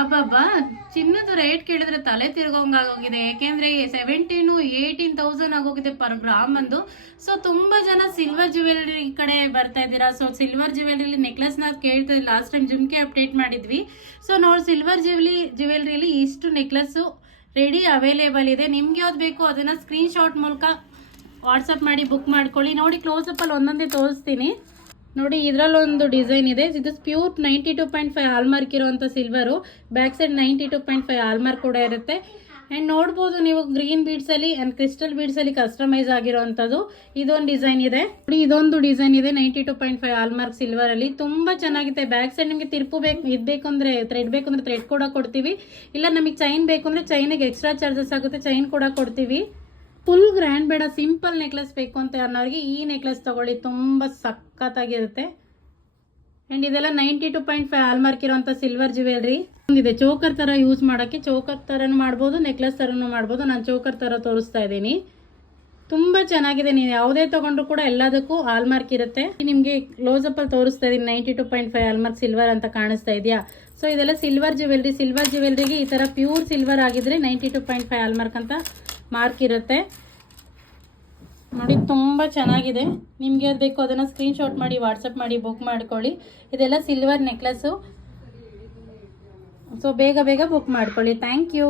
ಅಬ್ಬಬ್ಬಾ, ಚಿನ್ನದ ರೇಟ್ ಕೇಳಿದ್ರೆ ತಲೆ ತಿರ್ಗೋಂಗಾಗೋಗಿದೆ. ಯಾಕೆಂದ್ರೆ 17,000-18,000 ಆಗೋಗಿದೆ ಪರ್ ಗ್ರಾಮ್ ಅಂದು. ಸೊ ತುಂಬಾ ಜನ ಸಿಲ್ವರ್ ಜ್ಯುವೆಲರಿ ಕಡೆ ಬರ್ತಾ ಇದ್ದೀರಾ. ಸೊ ಸಿಲ್ವರ್ ಜ್ಯುವೆಲರಿ ನೆಕ್ಲೆಸ್ ನ ಕೇಳ್ತಾ ಲಾಸ್ಟ್ ಟೈಮ್ ಜುಮ್ಕೆ ಅಪ್ಡೇಟ್ ಮಾಡಿದ್ವಿ. ಸೊ ನೋಡಿ, ಸಿಲ್ವರ್ ಜ್ಯುವೆಲರಿಲಿ ಇಷ್ಟು ನೆಕ್ಲೆಸ್ ರೆಡಿ ಅವೈಲೇಬಲ್ ಇದೆ. ನಿಮ್ಗೆ ಯಾವ್ದು ಬೇಕು ಅದನ್ನ ಸ್ಕ್ರೀನ್ ಶಾಟ್ ಮೂಲಕ ವಾಟ್ಸಪ್ ಮಾಡಿ ಬುಕ್ ಮಾಡ್ಕೊಳ್ಳಿ. ನೋಡಿ, ಕ್ಲೋಸಪ್ ಅಲ್ಲಿ ಒಂದೊಂದೇ ತೋರಿಸ್ತೀನಿ. ನೋಡಿ, ಇದರಲ್ಲೊಂದು ಡಿಸೈನ್ ಇದೆ. ಇದು ಪ್ಯೂರ್ 92.5 ಹಾಲ್ಮಾರ್ಕ್ ಇರುವಂಥ ಸಿಲ್ವರು. ಬ್ಯಾಕ್ ಸೈಡ್ 92.5 ಹಾಲ್ಮಾರ್ಕ್ ಕೂಡ ಇರುತ್ತೆ. ಆ್ಯಂಡ್ ನೋಡ್ಬೋದು ನೀವು, ಗ್ರೀನ್ ಬೀಡ್ಸಲ್ಲಿ ಆ್ಯಂಡ್ ಕ್ರಿಸ್ಟಲ್ ಬೀಡ್ಸಲ್ಲಿ ಕಸ್ಟಮೈಸ್ ಆಗಿರೋವಂಥದ್ದು ಇದೊಂದು ಡಿಸೈನ್ ಇದೆ. ನೋಡಿ, ಇದೊಂದು ಡಿಸೈನ್ ಇದೆ 92.5 ಹಾಲ್ಮಾರ್ಕ್ ಸಿಲ್ವರಲ್ಲಿ. ತುಂಬ ಚೆನ್ನಾಗಿದೆ. ಬ್ಯಾಕ್ ಸೈಡ್ ನಿಮಗೆ ತಿರುಪು ಬೇಕು ಅಂದರೆ ಥ್ರೆಡ್ ಬೇಕು ಅಂದರೆ ಥ್ರೆಡ್ ಕೂಡ ಕೊಡ್ತೀವಿ. ಇಲ್ಲ ನಮಗೆ ಚೈನ್ ಬೇಕು ಅಂದರೆ ಚೈನಿಗೆ ಎಕ್ಸ್ಟ್ರಾ ಚಾರ್ಜಸ್ ಆಗುತ್ತೆ, ಚೈನ್ ಕೂಡ ಕೊಡ್ತೀವಿ. ಫುಲ್ ಗ್ರ್ಯಾಂಡ್ ಬೇಡ, ಸಿಂಪಲ್ ನೆಕ್ಲೆಸ್ ಬೇಕು ಅಂತ ಅನ್ನೋರಿಗೆ ಈ ನೆಕ್ಲೆಸ್ ತಗೊಳ್ಳಿ, ತುಂಬ ಸಖತ್ತಾಗಿರುತ್ತೆ. ಆ್ಯಂಡ್ ಇದೆಲ್ಲ 92.5 ಹಾಲ್ಮಾರ್ಕ್ ಇರೋಂಥ ಸಿಲ್ವರ್ ಜ್ಯುವೆಲ್ರಿ ಇದೆ. ಚೋಕರ್ ಥರ ಯೂಸ್ ಮಾಡೋಕ್ಕೆ ಚೋಕರ್ ಥರನೂ ಮಾಡ್ಬೋದು, ನೆಕ್ಲೆಸ್ ಥರನೂ ಮಾಡ್ಬೋದು. ನಾನು ಚೋಕರ್ ಥರ ತೋರಿಸ್ತಾ ಇದ್ದೀನಿ. ತುಂಬ ಚೆನ್ನಾಗಿದೆ. ನೀವು ಯಾವುದೇ ತೊಗೊಂಡ್ರು ಕೂಡ ಎಲ್ಲದಕ್ಕೂ ಹಾಲ್ಮಾರ್ಕ್ ಇರುತ್ತೆ. ನಿಮಗೆ ಕ್ಲೋಸಪ್ಪಲ್ಲಿ ತೋರಿಸ್ತಾ ಇದ್ದೀನಿ 92.5 ಹಾಲ್ಮಾರ್ಕ್ ಸಿಲ್ವರ್ ಅಂತ ಕಾಣಿಸ್ತಾ ಇದೆಯಾ. ಸೊ ಇದೆಲ್ಲ ಸಿಲ್ವರ್ ಜ್ಯುವೆಲ್ರಿ. ಸಿಲ್ವರ್ ಜ್ಯುವೆಲ್ರಿಗೆ ಈ ಥರ ಪ್ಯೂರ್ ಸಿಲ್ವರ್ ಆಗಿದ್ರೆ 92.5 ಹಾಲ್ಮಾರ್ಕ್ ಅಂತ ಮಾರ್ಕ್ ಇರುತ್ತೆ. ನೋಡಿ, ತುಂಬ ಚೆನ್ನಾಗಿದೆ. ನಿಮಗೆ ಅದು ಬೇಕು ಅದನ್ನು ಸ್ಕ್ರೀನ್ ಶಾಟ್ ಮಾಡಿ ವಾಟ್ಸಪ್ ಮಾಡಿ ಬುಕ್ ಮಾಡ್ಕೊಳ್ಳಿ. ಇದೆಲ್ಲ ಸಿಲ್ವರ್ ನೆಕ್ಲೆಸ್ಸು. ಸೊ ಬೇಗ ಬೇಗ ಬುಕ್ ಮಾಡ್ಕೊಳ್ಳಿ. Thank you.